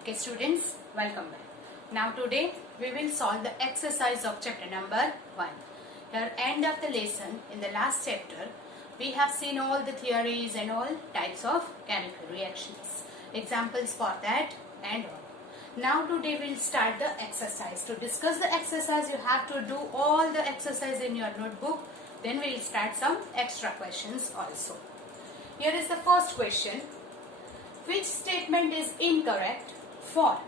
Okay students, welcome back. Now today we will solve the exercise of chapter number 1. Here end of the lesson, in the last chapter we have seen all the theories and all types of chemical reactions, examples for that and all. Now today we will start the exercise. To discuss the exercise you have to do all the exercise in your notebook, then we will start some extra questions also. Here is the first question. Which statement is incorrect for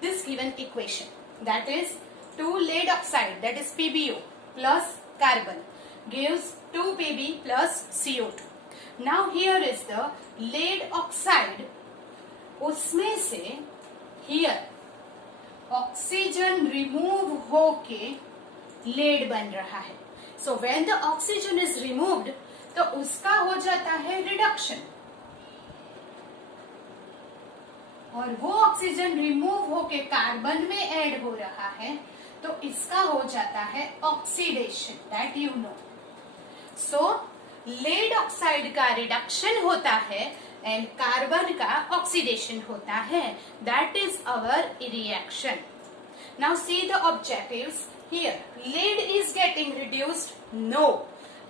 this given equation? That is 2 lead oxide, that is PbO plus carbon gives 2 Pb plus CO2. Now here is the lead oxide, उसमें से here oxygen remove होके lead बन रहा है. So when the oxygen is removed तो उसका हो जाता है reduction. और वो ऑक्सीजन रिमूव होके कार्बन में ऐड हो रहा है तो इसका हो जाता है oxidation, that you know. So lead oxide का रिडक्शन होता है एंड कार्बन का ऑक्सीडेशन होता है. That is our reaction. Now see the objectives. Here lead is getting reduced. No,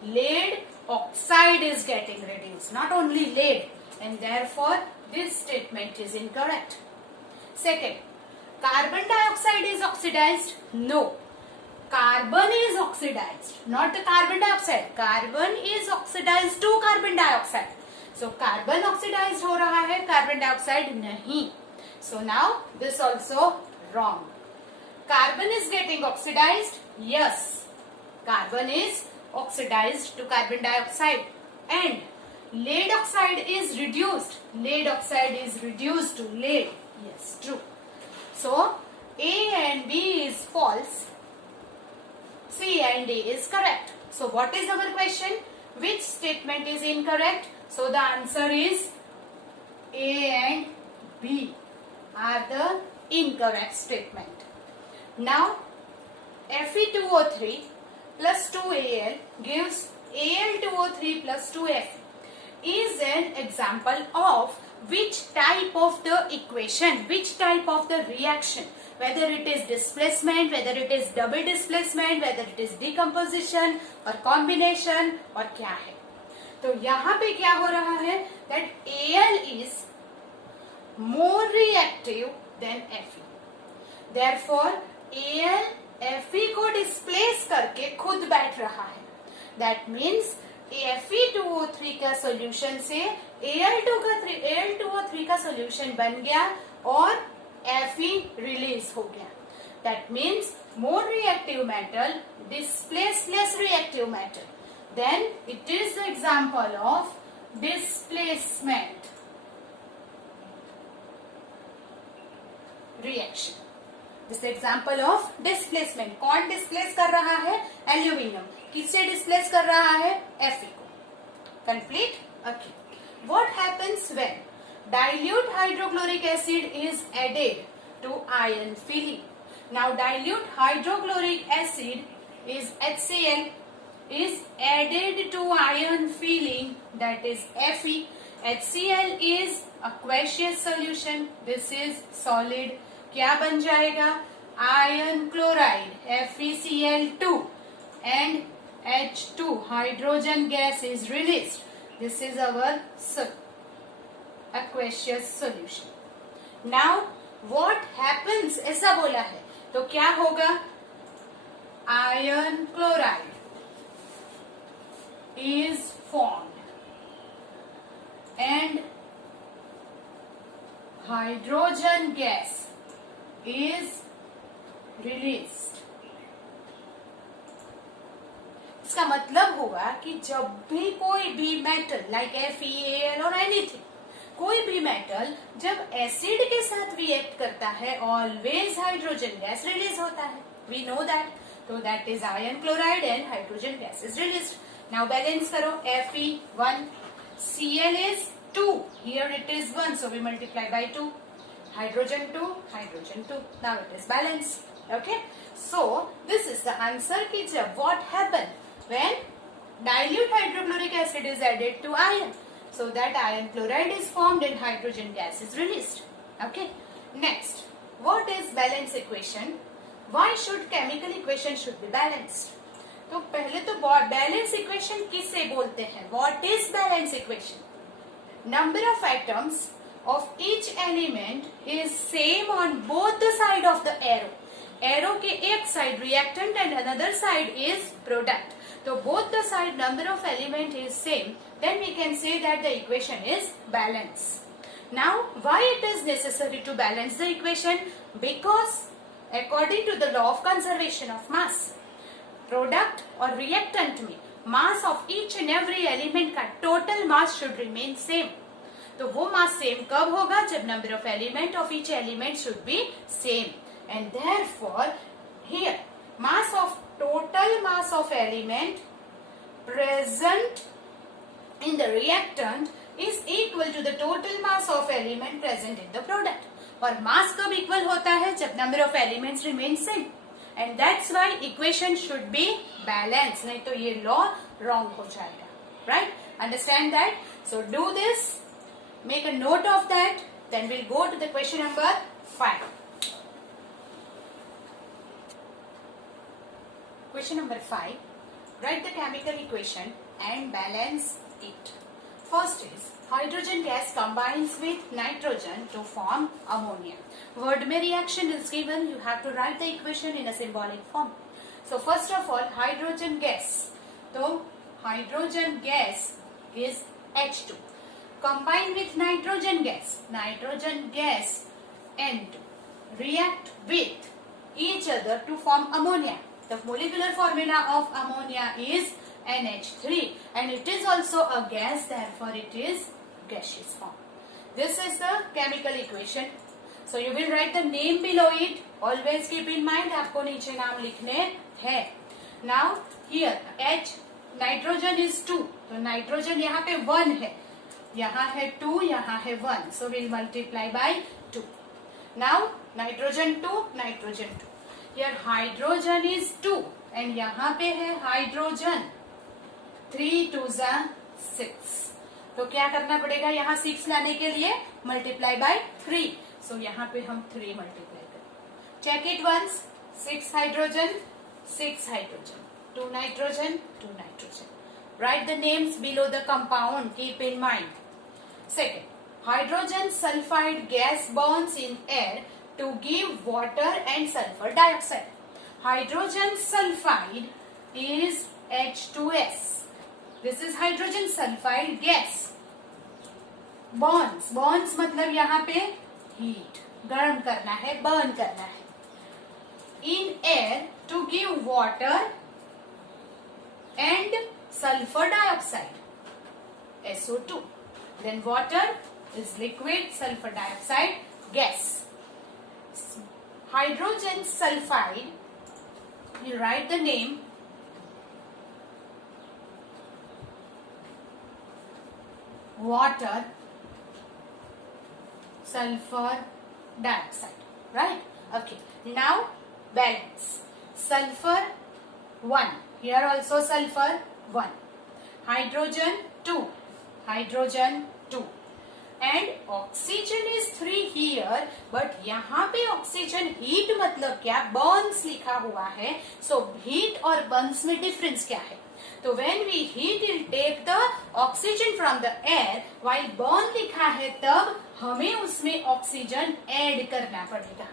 lead oxide is getting reduced, not only lead, and therefore this statement is incorrect. Second, carbon dioxide is oxidized. No, carbon is oxidized, not the carbon dioxide. Carbon is oxidized to carbon dioxide. So carbon oxidized हो रहा है, carbon dioxide नहीं. So now this also wrong. Carbon is getting oxidized. Yes, carbon is oxidized to carbon dioxide and lead oxide is reduced. Lead oxide is reduced to lead. Yes, true. So A and B is false. C and D is correct. So what is our question? Which statement is incorrect? So the answer is A and B are the incorrect statement. Now Fe2O3 plus 2Al gives Al2O3 plus 2Fe. Is an example of which type of the equation, which type of the reaction, whether it is displacement, whether it is double displacement, whether it is decomposition or combination और क्या है. तो यहाँ पे क्या हो रहा है that Al is more reactive than Fe. Therefore Al Fe को displace करके खुद बैठ रहा है. That means Fe2O3 का सोल्यूशन से Al2O3 का सोल्यूशन बन गया और Fe रिलीज हो गया. That means more reactive metal displace less reactive metal. Then it is the example of displacement reaction. This example of displacement. कौन डिस्प्लेस कर रहा है? एल्यूमिनियम. किससे डिस्प्लेस कर रहा है? Fe को. Complete. Okay. What happens when dilute hydrochloric acid is added to ion filling? Now dilute hydrochloric acid is HCl is added to ion filling, that is Fe. HCl is aqueous solution. This is solid. क्या बन जाएगा? Ion chloride FeCl2 and H2 hydrogen gas is released. This is our aqueous solution. Now what happens? ऐसा बोला है तो क्या होगा? Ion chloride is formed and hydrogen gas is released. इसका मतलब हुआ कि जब भी कोई भी मेटल लाइक FeAl और एनीथिंग, कोई भी मेटल जब एसिड के साथ रिएक्ट करता है ऑलवेज हाइड्रोजन गैस रिलीज होता है. We know that. तो that is ion chloride and hydrogen gas is released. Now balance करो. Fe1, Cl is 2, here it is 1, so we multiply by 2. Hydrogen 2, hydrogen 2. Now it is balanced. Okay, so this is the answer कि जब what happened when dilute hydrochloric acid is added to iron. So that iron chloride is formed and hydrogen gas is released. Okay. Next, what is balance equation? Why should chemical equation should be balanced? तो पहले तो balance equation किसे बोलते हैं? What is balance equation? Number of atoms of each element is same on both the side of the arrow. Arrow के एक side reactant and another side is product. तो both the side number of element is same, then we can say that the equation is balance. Now, why it is necessary to balance the equation? Because according to the law of conservation of mass, product or reactant में mass of each and every element का total mass should remain same. तो वो mass same कब होगा? जब number of element of each element should be same. And therefore, here mass of total mass of element present in the reactant is equal to the total mass of element present in the product. और mass कब equal होता है? जब number of elements remain same. And that's why equation should be balanced. नहीं तो ये law wrong हो जाएगा. Right? Understand that? So do this. Make a note of that. Then we'll go to the question number 5. Question number 5. Write the chemical equation and balance it. First is hydrogen gas combines with nitrogen to form ammonia. Word में reaction is given. You have to write the equation in a symbolic form. So first of all, hydrogen gas. So hydrogen gas is H2. Combine with nitrogen gas. Nitrogen gas and react with each other to form ammonia. The molecular formula of ammonia is NH3 and it is also a gas, therefore it is gaseous form. This is the chemical equation. So you will write the name below it. Always keep in mind आपको नीचे नाम लिखने हैं. Now here H nitrogen is 2. तो nitrogen यहाँ पे 1 है, यहाँ है 2, यहाँ है 1. So we'll multiply by 2. Now nitrogen 2, nitrogen 2. Here hydrogen is 2 and यहाँ पे है hydrogen. 3 2 6. तो क्या करना पड़ेगा? यहाँ 6 लाने के लिए मल्टीप्लाई बाय 3. सो यहाँ पे हम 3 मल्टीप्लाई करें. Check it once. 6 hydrogen, 6 hydrogen, 2 nitrogen, 2 nitrogen. Write the names below the compound. Keep in mind. Second, hydrogen sulfide gas bonds in air to give water and sulfur dioxide. Hydrogen sulfide is H2S. This is hydrogen sulfide gas. Bonds, bonds मतलब यहाँ पे heat, गर्म करना है, burn करना है. In air to give water and sulfur dioxide, SO2. Then water is liquid, sulfur dioxide gas. Hydrogen sulfide, you write the name. Water, sulfur dioxide, right? Okay. Now balance. Sulfur 1. Here also sulfur 1. Hydrogen 2. Hydrogen 2. And oxygen is 3 here. But यहाँ पे oxygen heat मतलब क्या? Burns लिखा हुआ है. So heat और burns में difference क्या है? तो when we heat it take the oxygen from the air, while burn लिखा है तब हमें उसमें oxygen add करना पड़ेगा.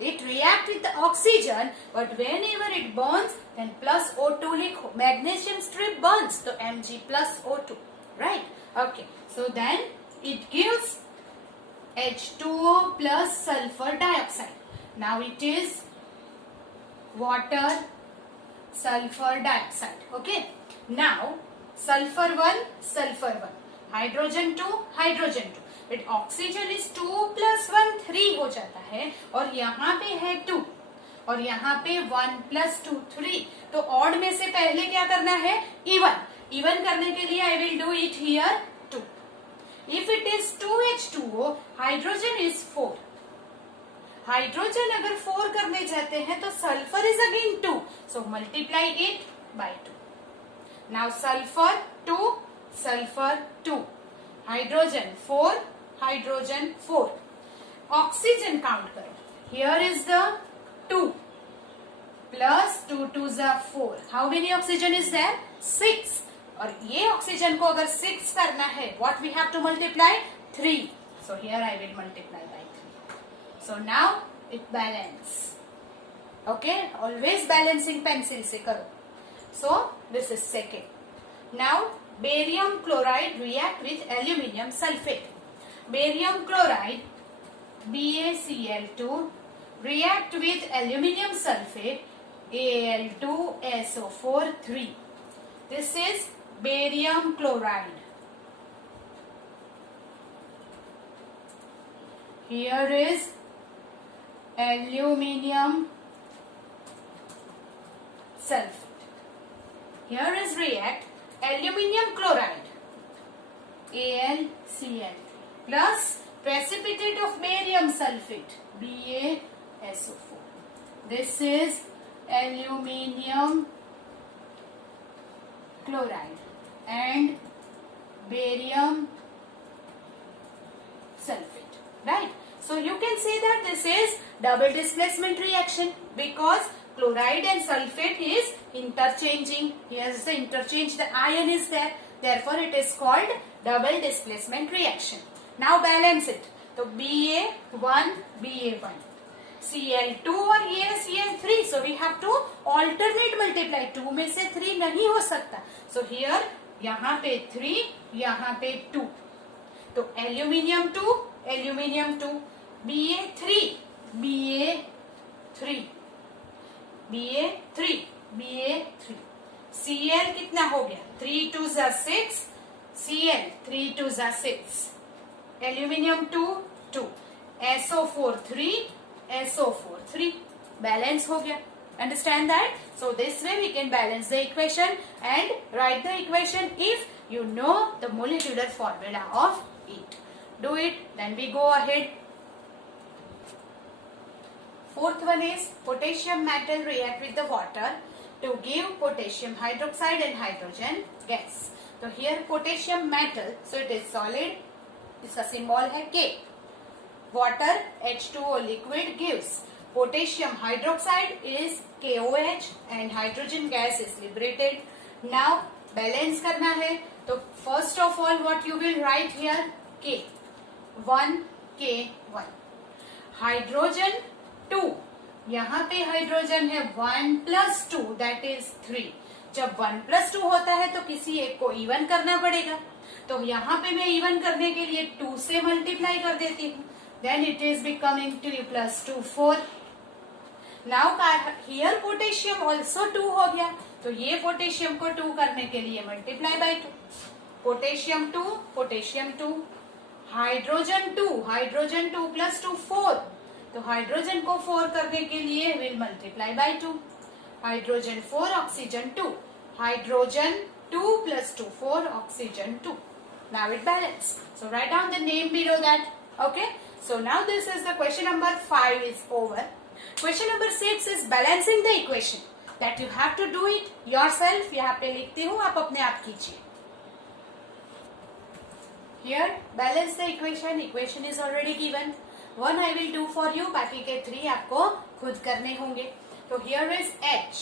It react with the oxygen, but whenever it burns, then plus O2 लिखो. Magnesium strip burns, तो Mg plus O2, right? Okay, so then it gives H2O plus sulfur dioxide. Now it is water, sulfur dioxide. Okay. Now sulfur 1, sulfur 1. Hydrogen 2, hydrogen 2. But oxygen is 2 plus 1, 3 हो जाता है. और यहाँ पे है 2. और यहाँ पे 1 plus 2, 3. तो odd में से पहले क्या करना है? Even. Even करने के लिए I will do it here 2. If it is 2H2O, hydrogen is 4. Hydrogen अगर 4 करने जाते हैं तो sulphur is again 2. So multiply it by 2. Now sulphur 2, sulphur 2. Hydrogen 4, hydrogen 4. Oxygen count करो. Here is the 2 plus 2 2 4. How many oxygen is there? 6. और ये oxygen को अगर 6 करना है, what we have to multiply? 3. So here I will multiply by 3. So now it balance. Okay, always balancing pencil से करो. So this is second. Now barium chloride react with aluminium sulfate. Barium chloride BaCl2 react with aluminium sulfate Al2SO4 3. This is barium chloride. Here is aluminium sulfate. Here is react aluminium chloride AlCl plus precipitate of barium sulfate BaSO4. This is aluminium chloride and barium sulfate, right? So you can say that this is double displacement reaction because chloride and sulfate is interchanging. Here's the interchange, the ion is there, therefore it is called double displacement reaction. Now balance it. So Ba1 Ba1 Cl2 और ये Cl3, so we have to alternate multiply. 2 में से 3 नहीं हो सकता. So here यहाँ पे 3, यहाँ पे 2. तो aluminium 2 Ba3 Ba3 Cl कितना हो गया? 3 2 6 Cl 3 2 6. Aluminium 2 2 SO4 3 बैलेंस हो गया. Understand that? So this way we can balance the equation and write the equation if you know the molecular formula of it. Do it, then we go ahead. Fourth one is potassium metal react with the water to give potassium hydroxide and hydrogen gas. So here potassium metal, so it is solid, इसका symbol है K. Water H2O liquid gives potassium hydroxide is KOH and hydrogen gas is liberated. Now balance करना है, तो first of all what you will write here? K 1 K1 hydrogen 2. यहाँ पे hydrogen है 1 plus 2 that is 3. जब 1 plus 2 होता है तो किसी एक को इवन करना पड़ेगा. तो यहाँ पे मैं इवन करने के लिए 2 से मल्टीप्लाई कर देती हूँ. Then it is becoming 3 plus 2 4. Now here potassium also 2 हो गया, तो ये पोटेशियम को 2 करने के लिए multiply by 2. Potassium 2 hydrogen 2 plus 2 4. तो हाइड्रोजन को 4 करने के लिए will multiply bye 2. Hydrogen 4 oxygen 2. Hydrogen 2 plus 2 4 oxygen 2. Now it balance. So write down the name below that. Okay. So now this is the question number 5 is over. Question number 6 is balancing the equation. That you have to do it yourself. यहाँ पे लिखती हूँ, आप अपने आप कीजिए. Here balance the equation. Equation is already given. 1 I will do for you, बाकी के 3 आपको खुद करने होंगे. तो here is H.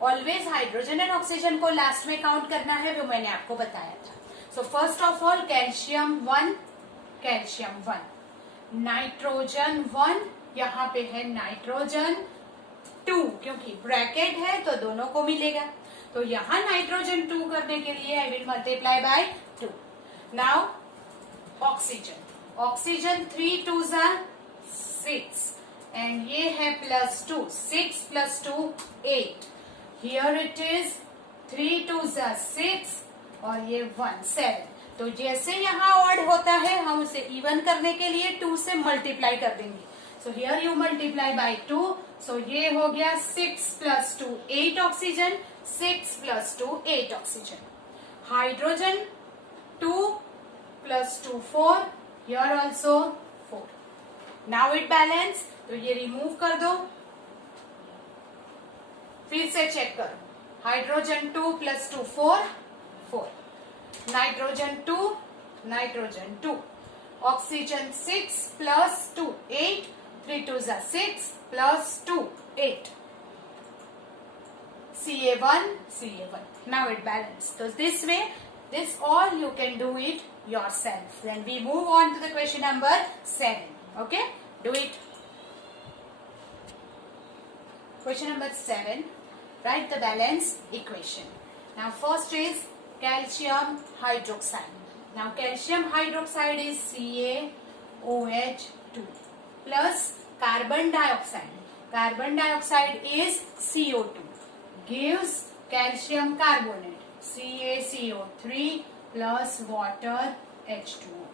Always hydrogen and oxygen को लास्ट में काउंट करना है, वो मैंने आपको बताया था. So first of all calcium 1 nitrogen 1, यहाँ पे है नाइट्रोजन 2, क्योंकि ब्रैकेट है तो दोनों को मिलेगा. तो यहाँ नाइट्रोजन 2 करने के लिए आई will multiply bye 2. Now oxygen 3 2 6 and ये है plus 2. 6 plus 2 8. Here it is 3 2 6 और ये 1 7. तो जैसे यहाँ ऑड होता है हम उसे इवन करने के लिए 2 से मल्टीप्लाई कर देंगे. So here you multiply by 2. सो ये हो गया 6 plus 2 8 oxygen. 6 plus 2 8 oxygen. Hydrogen 2 plus 2 4. Here also 4. Now it balance. तो ये रिमूव कर दो, फिर से चेक करो. Hydrogen 2 plus 2 4 4. Nitrogen 2 nitrogen 2. Oxygen 6 plus 2, 8. 3 2s are 6 plus 2, 8. Ca1, Ca1. Now it balanced. So this way, this all you can do it yourself. Then we move on to the question number 7. Okay? Do it. Question number 7. Write the balance equation. Now first is calcium hydroxide. Now calcium hydroxide is CaOH2 plus carbon dioxide. Carbon dioxide is CO2. Gives calcium carbonate CaCO3 plus water H2O.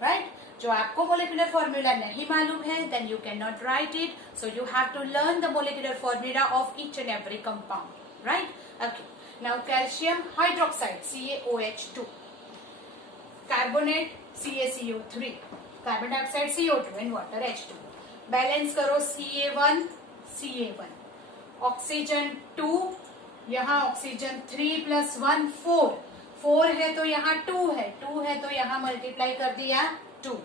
Right? जो आपको molecular formula नहीं मालूम है, then you cannot write it. So you have to learn the molecular formula of each and every compound. Right? Okay. Now calcium hydroxide CaOH2. Carbonate CaCO3. Carbon dioxide CO2 and water H2O. Balance करो Ca1, Ca1. Oxygen 2. यहाँ oxygen 3 plus 1 4. 4 है तो यहाँ 2 है. 2 है तो यहाँ multiply कर दिया 2.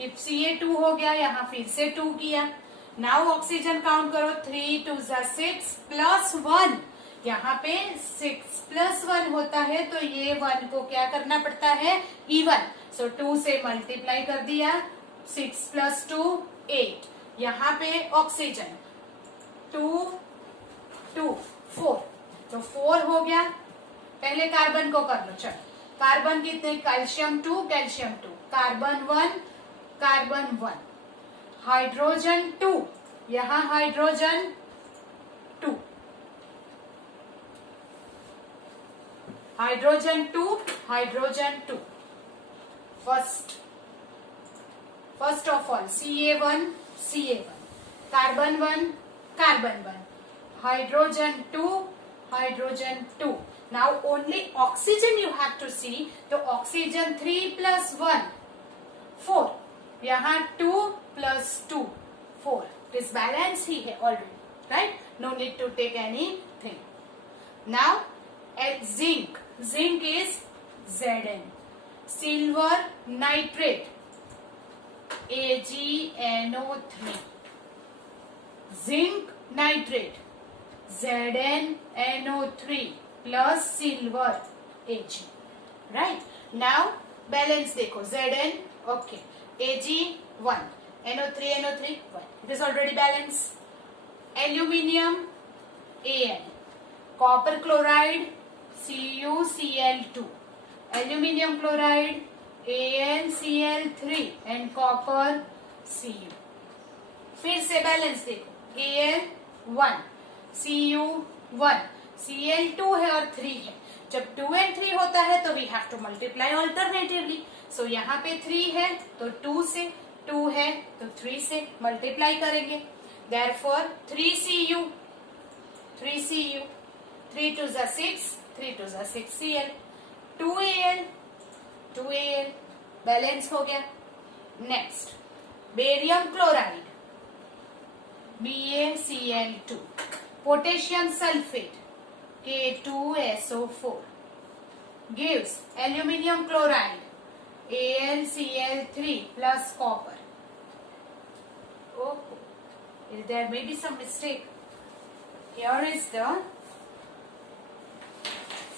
इफ Ca2 हो गया, यहाँ फिर से 2 किया. नाउ ऑक्सीजन काउंट करो 3 2 6 plus 1. यहाँ पे 6 plus 1 होता है तो ये 1 को क्या करना पड़ता है? इवन. सो 2 से मल्टीप्लाई कर दिया. 6 plus 2 8. यहाँ पे ऑक्सीजन 2 2 4. तो 4 हो गया. पहले कार्बन को कर लो. चलो कार्बन कितने? Calcium 2 calcium 2. Carbon 1 carbon 1. Hydrogen 2. यहाँ hydrogen 2. Hydrogen 2 hydrogen 2. First of all Ca1 Ca1. Carbon 1 carbon 1. Hydrogen 2 hydrogen 2. Now only oxygen you have to see. तो oxygen 3 plus 1 4. यहाँ 2 plus 2 4. This balance ही है already. Right? No need to take anything. Now zinc. Zinc is Zn. Silver nitrate AgNO3. Zinc nitrate ZnNO3 plus silver Ag. Right? Now balance देखो. Zn okay. Ag 1. NO3 1. It is already balanced. Aluminium An. Copper chloride CuCl2. Aluminium chloride AnCl3 and copper Cu. फिर से balance देखो. Al1 Cu1 Cl2 है और 3 है. जब 2 and 3 होता है तो we have to multiply alternatively. So यहाँ पे 3 है तो 2 से, 2 है तो 3 से मल्टीप्लाई करेंगे. Therefore 3Cu 3 2s are 6 3 2s are 6 Cl. 2Al balance हो गया. Next barium chloride BaCl2. Potassium sulphate K2SO4 gives aluminium chloride AlCl3 plus copper. Oh, there may be some mistake. Here is the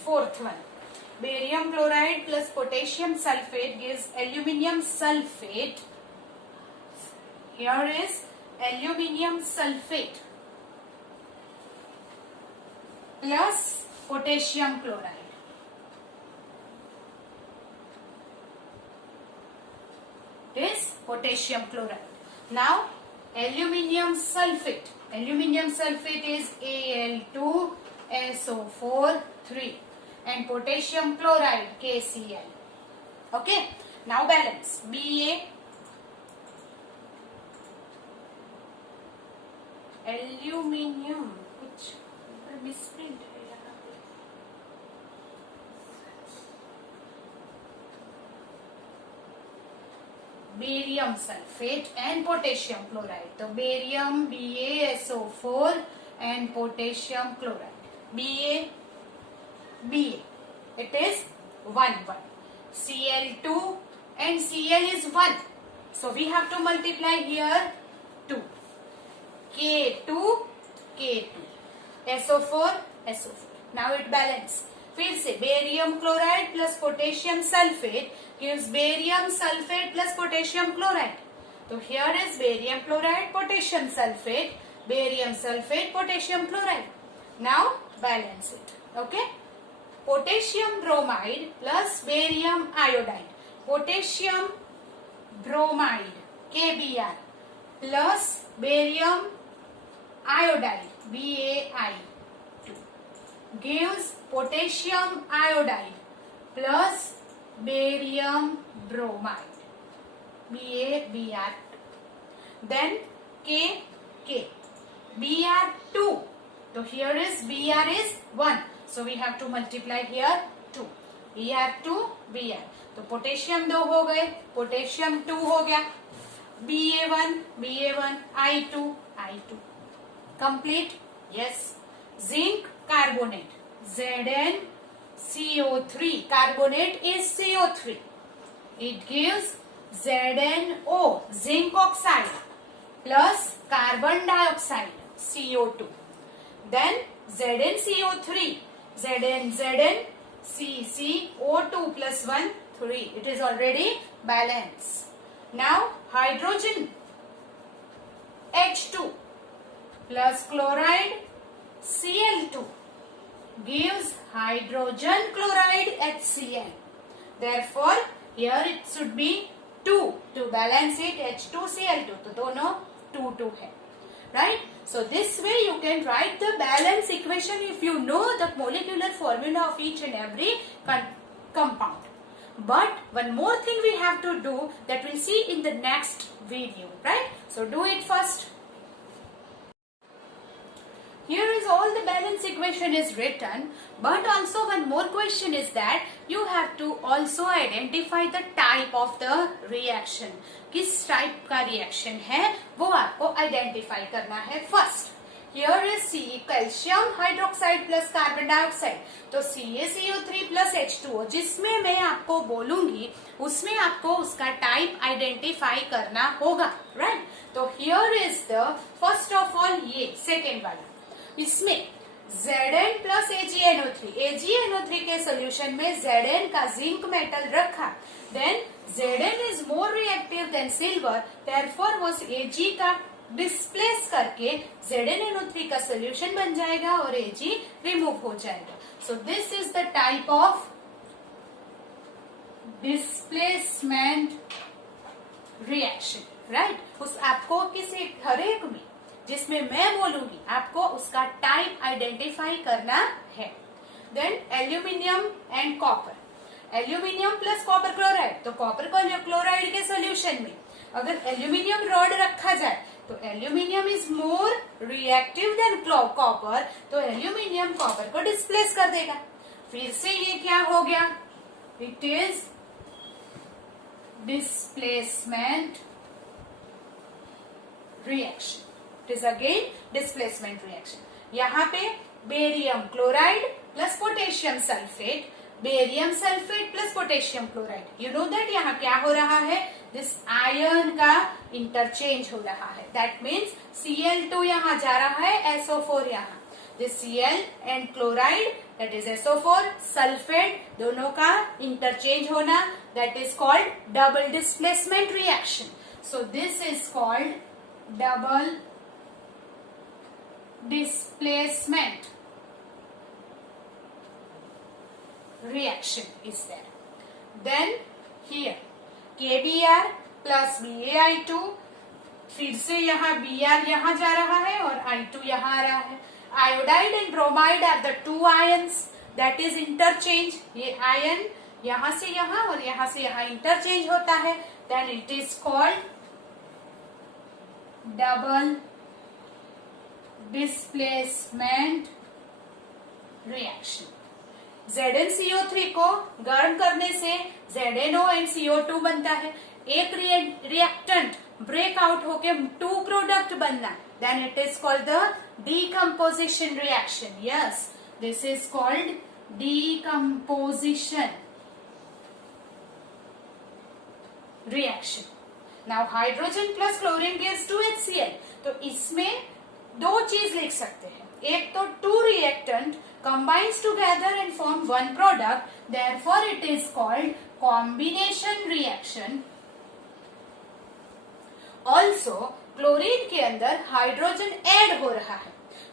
fourth one. Barium chloride plus potassium sulfate gives aluminium sulfate. Here is aluminium sulfate plus potassium chloride. This potassium chloride. Now aluminium sulfate. Aluminium sulfate is Al2SO4 3 and potassium chloride KCl. Okay. Now balance. Ba aluminium कुछ misprint है यहाँ पे. Barium sulfate and potassium chloride. तो barium BaSO4 and potassium chloride. Ba. It is 1 1. Cl2 and Cl is 1. So we have to multiply here 2. K2, K2. SO4, SO4. Now it balance. फिर से barium chloride plus potassium sulphate gives barium sulfate plus potassium chloride. So here is barium chloride, potassium sulfate, barium sulfate, potassium chloride. Now balance it. Okay. Potassium bromide plus barium iodide. Potassium bromide KBr plus barium iodide BaI2 gives potassium iodide plus barium bromide Br2. Then K Br2. So here is Br is 1. So we have to multiply here 2. Br2 Br. तो potassium 2 हो गए, potassium 2 हो गया, Ba1 I2 complete. Yes. Zinc carbonate ZnCO3. Carbonate is CO3. It gives ZnO, zinc oxide, plus carbon dioxide, CO2. Then ZnCO3, ZnCCO2 plus 1, 3. It is already balanced. Now hydrogen H2 plus chloride Cl2 gives hydrogen chloride HCl. Therefore here it should be 2. To balance it H2Cl2. तो दोनों 2 है. Right? So this way you can write the balance equation if you know the molecular formula of each and every compound. But one more thing we have to do that we'll see in the next video. Right? So do it first. Here is all the balance equation is written, but also one more question is that you have to also identify the type of the reaction. किस type का reaction है वो आपको identify करना है first. Here is C calcium hydroxide plus carbon dioxide. तो CaCO3 plus H2O जिसमें मैं आपको बोलूंगी उसमें आपको उसका टाइप आइडेंटिफाई करना होगा. राइट. तो here is the first of all ये सेकेंड वाला. इसमें Zn प्लस AgNO3 के सोल्यूशन में Zn का जिंक मेटल रखा. Then Zn is more reactive than silver, therefore वो Ag का डिस्प्लेस करके ZnNO3 का सोल्यूशन बन जाएगा और Ag रिमूव हो जाएगा. So this is the type of displacement reaction. Right. उस आपको किसी हर एक में जिसमें मैं बोलूंगी आपको उसका टाइप आइडेंटिफाई करना है. Then aluminium and copper. Aluminium plus copper chloride. तो कॉपर क्लोराइड के सोल्यूशन में अगर एल्यूमिनियम रॉड रखा जाए तो aluminium is more reactive than copper. तो एल्यूमिनियम कॉपर को डिस्प्लेस कर देगा. फिर से ये क्या हो गया? It is displacement reaction. It is again displacement reaction. यहाँ पे barium chloride plus potassium sulphate, barium sulphate plus potassium chloride. You know that यहाँ क्या हो रहा है? दिस आयन का इंटरचेंज हो रहा है. दैट मीन्स Cl2 यहाँ जा रहा है, SO4 यहाँ. This Cl and chloride that is SO4 sulphate दोनों का इंटरचेंज होना that is called double displacement reaction. So this is called double displacement reaction is there. Then here KBr plus BaI2. फिर से यहाँ Br यहाँ जा रहा है और I2 यहाँ आ रहा है. Iodide and bromide are the two ions that is interchange. ये ion यहाँ से यहाँ और यहाँ से यहाँ interchange होता है. Then it is called double displacement reaction. ZnCO3 को गर्म करने से ZnO एंड CO2 बनता है. एक रिएक्टेंट ब्रेक आउट होके 2 प्रोडक्ट बनना, then it is called the decomposition reaction. Yes, this is called decomposition reaction. Now hydrogen plus chlorine gives 2HCl. तो इसमें दो चीज लिख सकते हैं. एक तो two reactant combines together and form one product. Therefore it is called combination reaction. Also chlorine के अंदर हाइड्रोजन ऐड हो रहा है.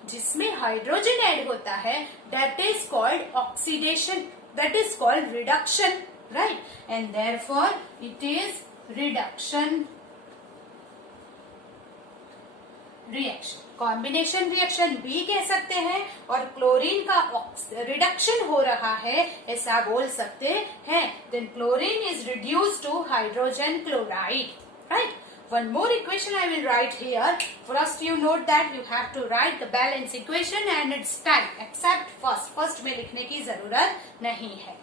जिसमें हाइड्रोजन ऐड होता है that is called oxidation, that is called reduction, right? And therefore it is reduction reaction. Combination reaction भी कह सकते हैं और क्लोरीन का रिडक्शन हो रहा है ऐसा बोल सकते हैं. Then chlorine is reduce to hydrogen chloride, right? One more equation I will write here. First you note that you have to write the balance equation and its type. Except first में लिखने की जरूरत नहीं है.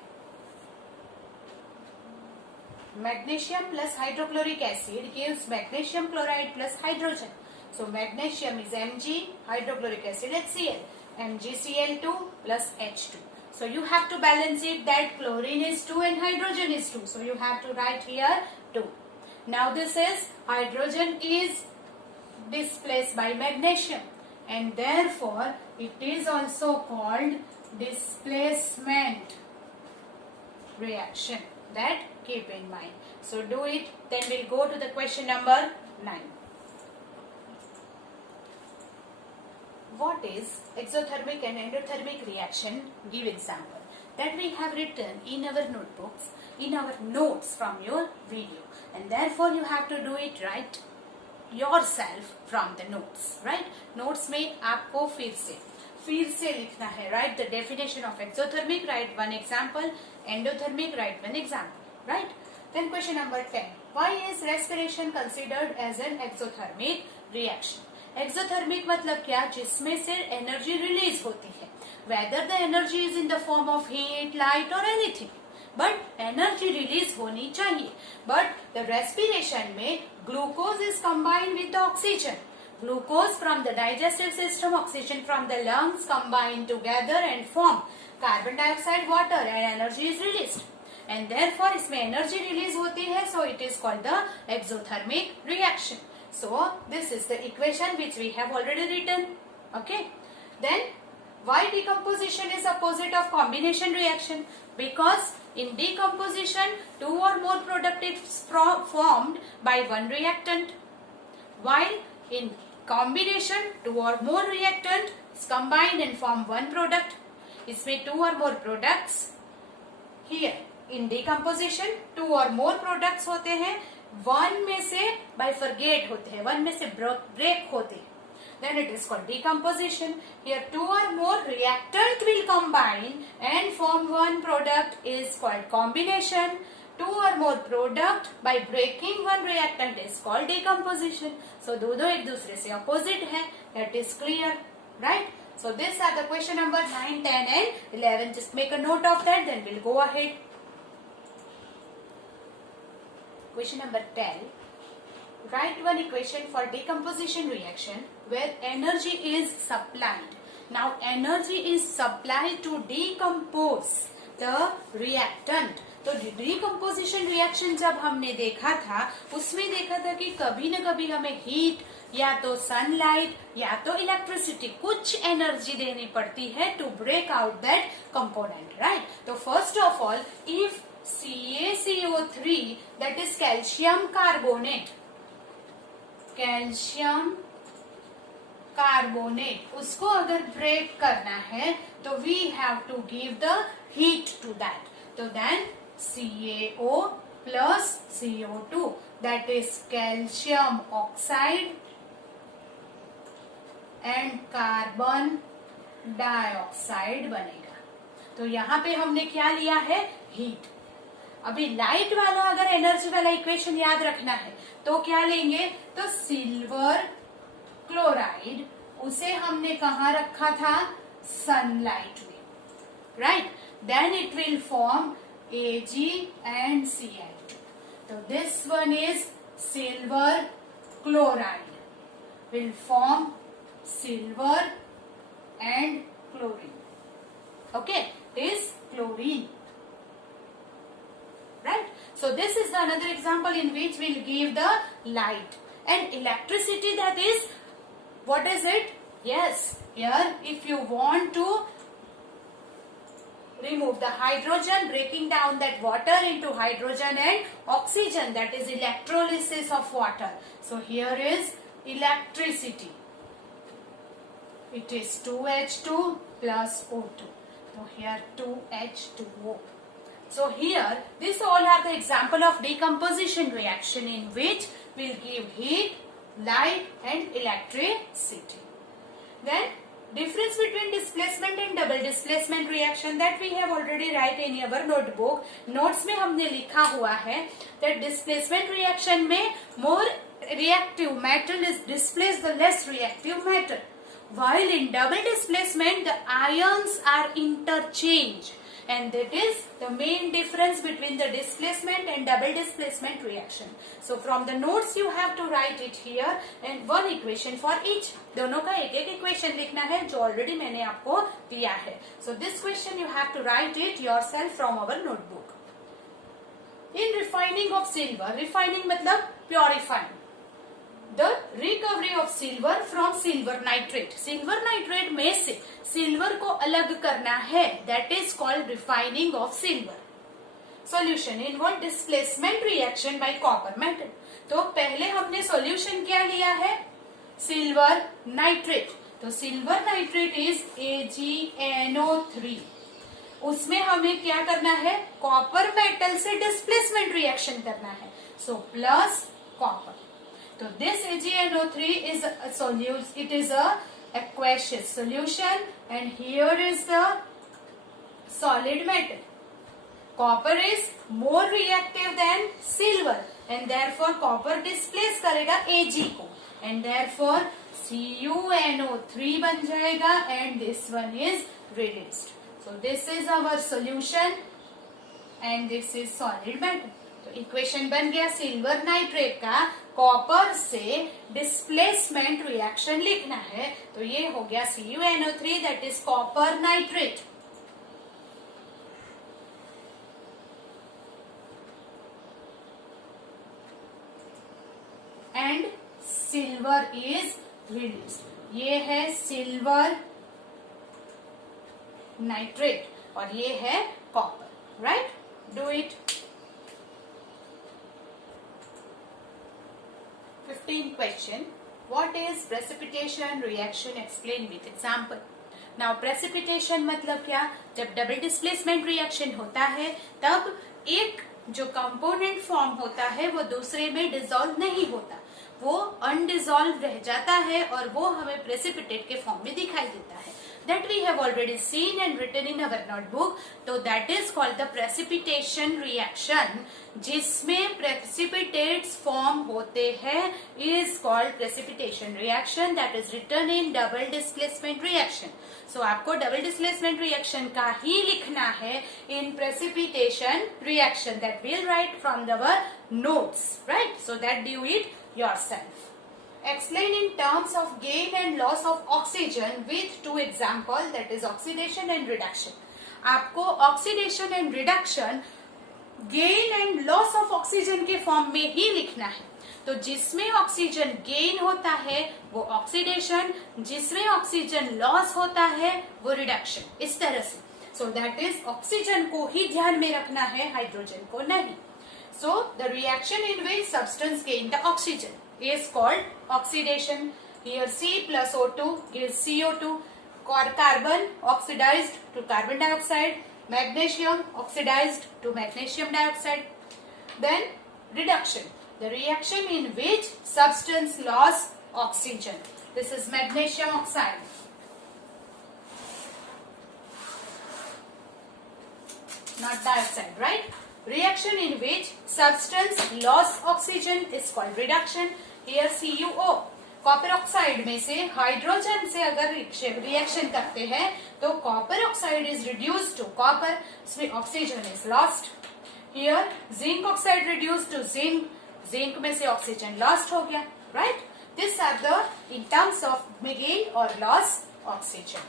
Magnesium plus hydrochloric acid gives magnesium chloride plus hydrogen. So magnesium is Mg, hydrochloric acid HCl, MgCl2 plus H2. So you have to balance it that chlorine is 2 and hydrogen is 2. So you have to write here 2. Now this is hydrogen is displaced by magnesium and therefore it is also called displacement reaction. That keep in mind. So do it. Then we'll go to the question number 9. What is exothermic and endothermic reaction? Give example. That we have written in our notebooks, in our notes from your video, and therefore you have to do it right yourself from the notes, right? Notes में आपको फिर से लिखना है. Write the definition of exothermic, write one example. Endothermic, write one example, right? Then question number 10. Why is respiration considered as an exothermic reaction? Exothermic मतलब क्या? जिसमें से एनर्जी रिलीज होती है. Whether the energy is in the form of heat, light or anything, but energy release होनी चाहिए. But the respiration में glucose is combined with the oxygen. Glucose from the digestive system, oxygen from the lungs combine together and form carbon dioxide, water, and energy is released. And therefore इसमें energy release होती है. So it is called the exothermic reaction. So this is the equation which we have already written. Okay. Then why decomposition is opposite of combination reaction? Because in decomposition, two or more product is formed by one reactant, while in combination, two or more reactants combine and form one product. इसमें two or more products. Here in decomposition, two or more products होते हैं. One में से bifurcate होते हैं, one में से break होते हैं. Then it is called decomposition. Here two or more reactant will combine and form one product is called combination. Two or more product by breaking one reactant is called decomposition. So दोनों एक दूसरे से opposite है. That is clear, right? So these are the question number 9, 10 and 11. Just make a note of that. Then we'll go ahead. Question number 10. Write one equation for decomposition reaction where energy is supplied. Now energy is supplied to decompose the reactant. तो decomposition reaction जब हमने देखा था उसमें देखा था कि कभी न कभी हमें heat या तो sunlight या तो electricity कुछ energy देनी पड़ती है to break out that component, right? तो first of all, if CaCO3 that is calcium carbonate उसको अगर ब्रेक करना है तो we have to give the heat to that. तो then CaO plus CO2 that is calcium oxide and carbon dioxide बनेगा. तो यहाँ पे हमने क्या लिया है? हीट. अभी लाइट वाला अगर एनर्जी वाला इक्वेशन याद रखना है तो क्या लेंगे? तो सिल्वर क्लोराइड उसे हमने कहा रखा था? सनलाइट में, right? Then it will form Ag and Cl2. तो this one is silver chloride will form silver and chlorine. Okay, is chlorine. Right? So this is the another example in which we'll give the light. And electricity, that is, what is it? Yes, here if you want to remove the hydrogen, breaking down that water into hydrogen and oxygen, that is electrolysis of water. So here is electricity. It is 2H2 plus O2. So here 2H2O. So here, these all are the example of decomposition reaction in which we'll give heat, light and electricity. Then difference between displacement and double displacement reaction, that we have already write in our notebook. Notes में हमने लिखा हुआ है that displacement reaction में more reactive metal is displaced the less reactive metal, while in double displacement the ions are interchanged, and that is the main difference between the displacement and double displacement reaction. So from the notes you have to write it here and one equation for each. दोनों का एक एक equation लिखना है जो already मैंने आपको दिया है. So this question you have to write it yourself from our notebook. In refining of silver, refining मतलब purifying. The recovery of silver from silver nitrate. Silver nitrate में से सिल्वर को अलग करना है, that is called refining of silver. Solution involve displacement reaction by copper metal. तो पहले हमने solution क्या लिया है? Silver nitrate. तो silver nitrate is AgNO3. उसमें हमें क्या करना है? कॉपर मेटल से डिस्प्लेसमेंट रिएक्शन करना है. So plus copper. So this AgNO3 is a solution. It is a aqueous solution, and here is the solid metal. Copper is more reactive than silver, and therefore copper displace करेगा Ag को, and therefore CuNO3 बन जाएगा, and this one is released. So this is our solution, and this is solid metal. तो equation बन गया silver nitrate का copper से displacement reaction लिखना है, तो ये हो गया CuNO3, that is copper nitrate. And silver is released. ये है सिल्वर नाइट्रेट और ये है copper. Right, do it. 15 question. What is precipitation reaction? Explain with example. Now precipitation मतलब क्या? जब double displacement reaction होता है तब एक जो component form होता है वो दूसरे में dissolve नहीं होता, वो undissolved रह जाता है और वो हमें precipitate के form में दिखाई देता है. That we have already seen and written in our notebook. So that is called the precipitation reaction. जिसमें precipitates form होते हैं is called precipitation reaction. That is written in double displacement reaction. So आपको double displacement reaction का ही लिखना है in precipitation reaction. That we'll write from our notes, right? So that do it yourself. Explain in terms of gain and loss of oxygen with two examples, that is oxidation and reduction. आपको oxidation and reduction gain and loss of oxygen के form में ही लिखना है. तो जिसमें oxygen gain होता है वो ऑक्सीडेशन, जिसमें ऑक्सीजन लॉस होता है वो रिडक्शन. इस तरह से. सो दैट इज ऑक्सीजन को ही ध्यान में रखना है, हाइड्रोजन को नहीं. So the reaction in which substance gain the oxygen is called oxidation. Here C plus O2 gives CO2. Carbon oxidized to carbon dioxide. Magnesium oxidized to magnesium dioxide. Then reduction, the reaction in which substance lost oxygen. This is magnesium oxide. Not dioxide, right? Reaction in which substance lost oxygen is called reduction. Here CuO. Copper oxide में से hydrogen से अगर reaction करते हैं तो copper oxide is reduced to copper, इसमें oxygen is lost. Here zinc oxide reduced to zinc, zinc में से ऑक्सीजन लॉस्ट हो गया. Right, this are the in terms of gain और loss oxygen.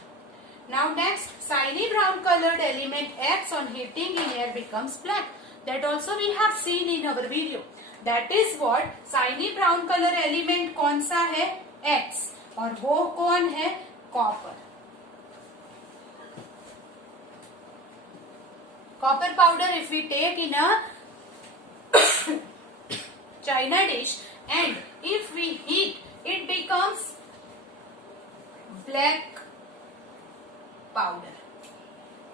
Now next, shiny brown colored element acts on heating in air becomes black. that also we have seen in our video. That is what shiny brown color element कौन सा है? X. और वो कौन है? Copper. Copper powder if we take in a china dish and if we heat, it becomes black powder.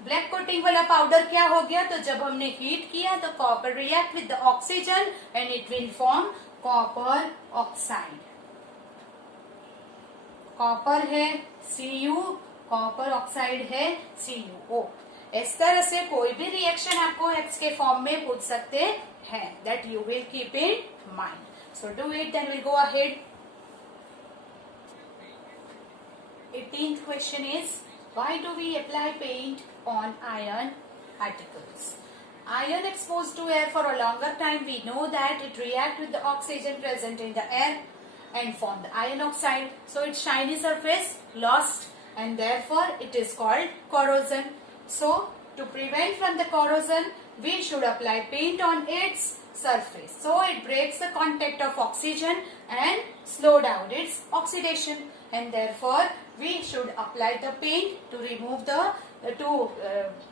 Black coating वाला powder क्या हो गया? तो जब हमने हीट किया तो copper react with the oxygen and it will form copper oxide. Copper है Cu, कॉपर ऑक्साइड है CuO. इस तरह से कोई भी रिएक्शन आपको X के फॉर्म में पूछ सकते हैं. That you will keep in mind. So do it, then will go ahead. 18th question is, why do we apply paint on iron particles? Iron exposed to air for a longer time, we know that it reacts with the oxygen present in the air and form the iron oxide. So its shiny surface lost and therefore it is called corrosion. So to prevent from the corrosion, we should apply paint on its surface. So it breaks the contact of oxygen and slow down its oxidation. And therefore we should apply the paint to remove the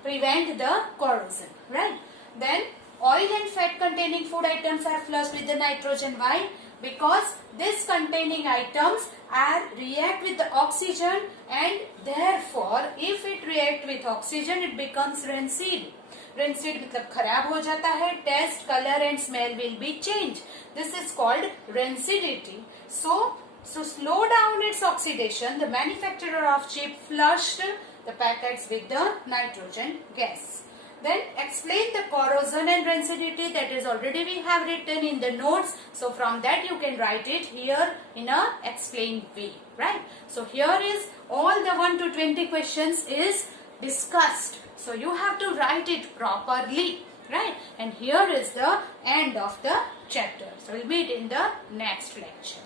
prevent the corrosion, right? Then oil and fat containing food items are flushed with the nitrogen. Why? Because this containing items are react with the oxygen and therefore if it react with oxygen it becomes rancid. Rancid मतलब खराब हो जाता है. Taste, color and smell will be changed. This is called rancidity. So slow down its oxidation, the manufacturer of chip flushed the packets with the nitrogen gas. Then explain the corrosion and rancidity, that is already we have written in the notes. So from that you can write it here in a explained way, right? So here is all the 1 to 20 questions is discussed. So you have to write it properly, right? And here is the end of the chapter. So we'll meet in the next lecture.